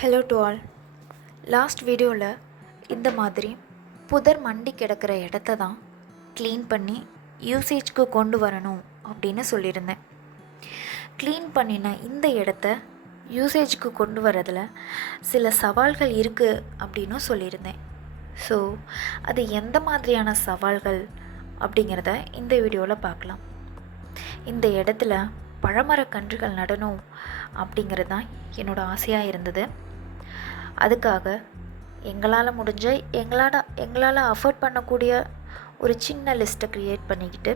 Hello to all. Last வீடியோவில் இந்த மாதிரி புதர் மண்டி கிடக்கிற இடத்த தான் க்ளீன் பண்ணி யூசேஜ்க்கு கொண்டு வரணும் அப்படின்னு சொல்லியிருந்தேன். க்ளீன் பண்ணின இந்த இடத்த யூசேஜ்க்கு கொண்டு வரதில் சில சவால்கள் இருக்குது அப்படின்னு சொல்லியிருந்தேன். ஸோ அது எந்த மாதிரியான சவால்கள் அப்படிங்கிறத இந்த வீடியோவில் பார்க்கலாம். இந்த இடத்துல பழமரக்கன்றுகள் நடணும் அப்படிங்கிறது தான் என்னோடய ஆசையாக இருந்தது. அதுக்காக எங்களால் முடிஞ்ச எங்களால் அஃபோர்ட் பண்ணக்கூடிய ஒரு சின்ன லிஸ்ட்டை க்ரியேட் பண்ணிக்கிட்டு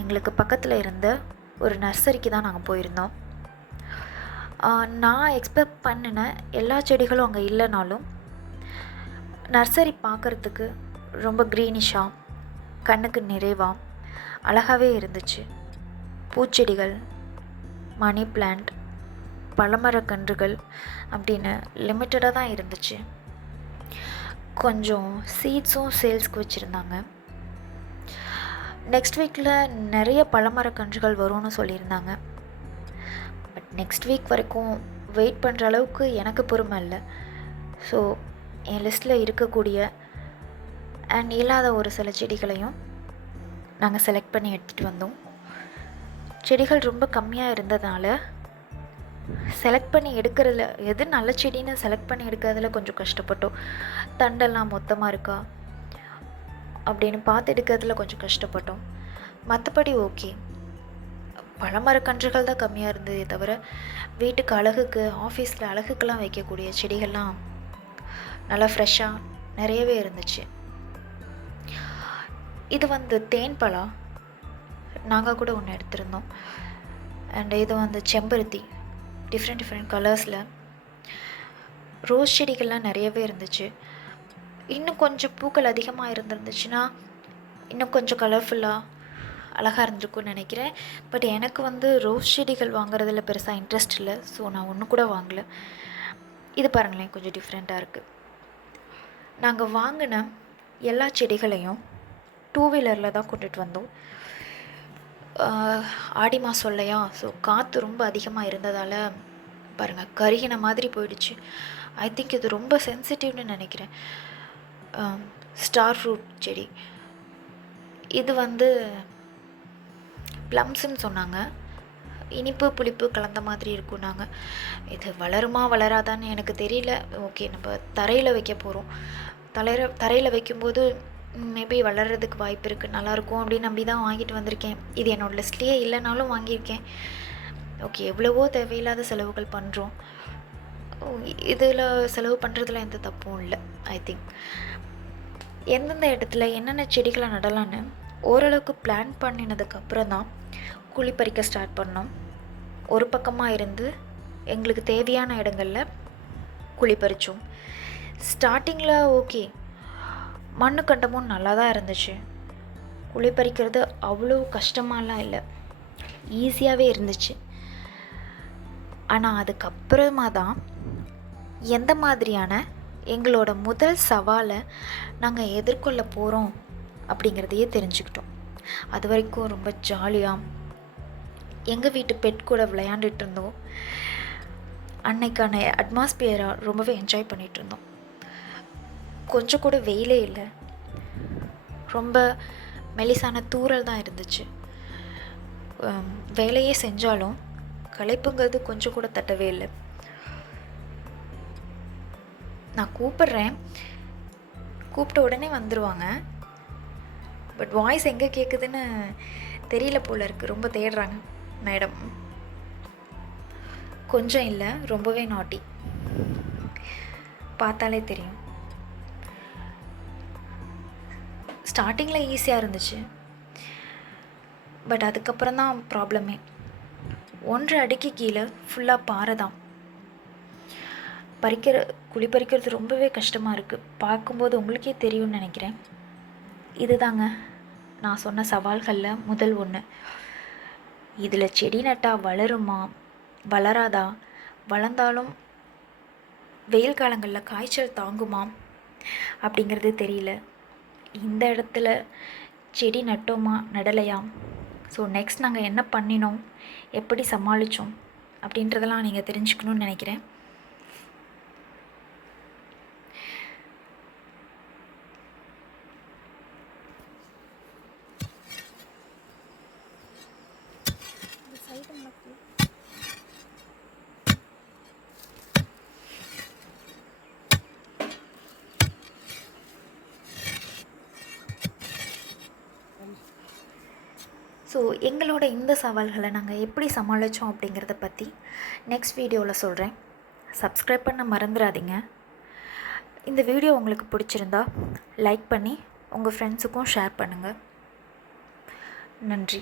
எங்களுக்கு பக்கத்தில் இருந்த ஒரு நர்சரிக்கு தான் நாங்கள் போயிருந்தோம். நான் எக்ஸ்பெக்ட் பண்ணின எல்லா செடிகளும் அங்கே இல்லைனாலும் நர்சரி பார்க்குறதுக்கு ரொம்ப க்ரீனிஷாக கண்ணுக்கு நிறைவாக அழகாகவே இருந்துச்சு. பூச்செடிகள், மணி பிளான்ட், பழமரக்கன்றுகள் அப்படின்னு லிமிட்டடாக தான் இருந்துச்சு. கொஞ்சம் சீட்ஸும் சேல்ஸ்க்கு வச்சுருந்தாங்க. நெக்ஸ்ட் வீக்கில் நிறைய பழமரக்கன்றுகள் வரும்னு சொல்லியிருந்தாங்க. பட் நெக்ஸ்ட் வீக் வரைக்கும் வெயிட் பண்ணுற அளவுக்கு எனக்கு பொறுமை இல்லை. ஸோ என் லிஸ்ட்டில் இருக்கக்கூடிய அண்ட் இல்லாத ஒரு சில செடிகளையும் நாங்கள் செலக்ட் பண்ணி எடுத்துகிட்டு வந்தோம். செடிகள் ரொம்ப கம்மியாக இருந்ததுனால செலக்ட் பண்ணி எடுக்கிறதுல எது நல்ல செடின்னு செலக்ட் பண்ணி எடுக்கிறதுல கொஞ்சம் கஷ்டப்பட்டோம். தண்டெல்லாம் மொத்தமாக இருக்கா அப்படின்னு பார்த்து எடுக்கிறதுல கொஞ்சம் கஷ்டப்பட்டோம். மற்றபடி ஓகே, பழமரக்கன்றுகள் தான் கம்மியாக இருந்ததே தவிர வீட்டுக்கு அழகுக்கு, ஆஃபீஸில் அழகுக்கெல்லாம் வைக்கக்கூடிய செடிகள்லாம் நல்லா ஃப்ரெஷ்ஷாக நிறையவே இருந்துச்சு. இது தேன் பழம் நாங்கள் கூட ஒன்று எடுத்திருந்தோம். அண்ட் இது செம்பருத்தி, டிஃப்ரெண்ட் கலர்ஸில். ரோஸ் செடிகள்லாம் நிறையவே இருந்துச்சு. இன்னும் கொஞ்சம் பூக்கள் அதிகமாக இருந்துருந்துச்சுன்னா இன்னும் கொஞ்சம் கலர்ஃபுல்லாக அழகாக இருந்திருக்கும்னு நினைக்கிறேன். பட் எனக்கு ரோஸ் செடிகள் வாங்குறதுல பெருசாக இன்ட்ரெஸ்ட் இல்லை. ஸோ நான் ஒன்று கூட வாங்கலை. இது பாருங்களேன், கொஞ்சம் டிஃப்ரெண்ட்டாக இருக்குது. நாங்கள் வாங்கின எல்லா செடிகளையும் 2 வீலரில் தான் கொண்டுட்டு வந்தோம். ஆடி மாதம் இல்லையா, ஸோ காற்று ரொம்ப அதிகமாக இருந்ததால் பாருங்கள் கருகின மாதிரி போயிடுச்சு. ஐ திங்க் இது ரொம்ப சென்சிட்டிவ்னு நினைக்கிறேன். ஸ்டார் ஃப்ரூட் செடி இது ப்ளம்ஸுன்னு சொன்னாங்க. இனிப்பு புளிப்பு கலந்த மாதிரி இருக்கும். நாங்கள் இது வளருமா வளராதான்னு எனக்கு தெரியல. ஓகே, நம்ம தரையில் வைக்க போகிறோம். தரையில் வைக்கும்போது மேபி வளர்கிறதுக்கு வாய்ப்பு இருக்குது, நல்லாயிருக்கும் அப்படின்னு நம்பி தான் வாங்கிட்டு வந்திருக்கேன். இது என்னோடய லிஸ்ட்லேயே இல்லைனாலும் வாங்கியிருக்கேன். ஓகே, எவ்வளவோ தேவையில்லாத செலவுகள் பண்ணுறோம். இதில் செலவு பண்ணுறதுல எந்த தப்பும் இல்லை. ஐ திங்க் எந்தெந்த இடத்துல என்னென்ன செடிகளை நடலான்னு ஓரளவுக்கு பிளான் பண்ணினதுக்கப்புறம் தான் குழி பறிக்க ஸ்டார்ட் பண்ணோம். ஒரு பக்கமாக இருந்து எங்களுக்கு தேவையான இடங்களில் குழி பறித்தோம். ஸ்டார்டிங்கில் ஓகே, மண்ணு கண்டமும் நல்லா தான் இருந்துச்சு. குழி பறிக்கிறது அவ்வளோ கஷ்டமாலாம் இல்லை, ஈஸியாகவே இருந்துச்சு. ஆனால் அதுக்கப்புறமா தான் எந்த மாதிரியான எங்களோட முதல் சவாலை நாங்கள் எதிர்கொள்ள போகிறோம் அப்படிங்கிறதையே தெரிஞ்சுக்கிட்டோம். அது வரைக்கும் ரொம்ப ஜாலியாக எங்கள் வீட்டு பெட் கூட விளையாண்டுட்டு இருந்தோம். அன்னைக்கான அட்மாஸ்பியரை ரொம்பவே என்ஜாய் பண்ணிகிட்டு இருந்தோம். கொஞ்சம் கூட வெயிலே இல்லை, ரொம்ப மெலிசான தூறல் தான் இருந்துச்சு. வேலையே செஞ்சாலும் களைப்புங்கிறது கொஞ்சம் கூட தட்டவே இல்லை. நான் கூப்பிட்றேன், கூப்பிட்ட உடனே வந்துடுவாங்க. பட் வாய்ஸ் எங்கே கேட்குதுன்னு தெரியல போல இருக்குது. ரொம்ப தேடுறாங்க மேடம். கொஞ்சம் இல்லை, ரொம்பவே நாட்டி, பார்த்தாலே தெரியும். ஸ்டார்டிங்கில் ஈஸியாக இருந்துச்சு, பட் அதுக்கப்புறம் தான் ப்ராப்ளமே. 1.5 அடிக்கு கீழே ஃபுல்லாக பாறை தான். குழி பறிக்கிறது ரொம்பவே கஷ்டமாக இருக்குது. பார்க்கும்போது உங்களுக்கே தெரியும்னு நினைக்கிறேன். இதுதாங்க நான் சொன்ன சவால்களில் முதல் ஒன்று. இதில் செடி நட்டால் வளருமா வளராதா, வளர்ந்தாலும் வெயில் காலங்களில் காய்ச்சல் தாங்குமா அப்படிங்கிறது தெரியல. இந்த இடத்துல செடி நட்டோமா நடலையா, ஸோ நெக்ஸ்ட் நாங்கள் என்ன பண்ணினோம், எப்படி சமாளித்தோம் அப்படின்றதெல்லாம் நீங்கள் தெரிஞ்சுக்கணுன்னு நினைக்கிறேன். ஸோ எங்களோட இந்த சவால்களை நாங்கள் எப்படி சமாளித்தோம் அப்படிங்கிறத பற்றி நெக்ஸ்ட் வீடியோவில் சொல்கிறேன். சப்ஸ்கிரைப் பண்ண மறந்துடாதீங்க. இந்த வீடியோ உங்களுக்கு பிடிச்சிருந்தா லைக் பண்ணி உங்கள் ஃப்ரெண்ட்ஸுக்கும் ஷேர் பண்ணுங்கள். நன்றி.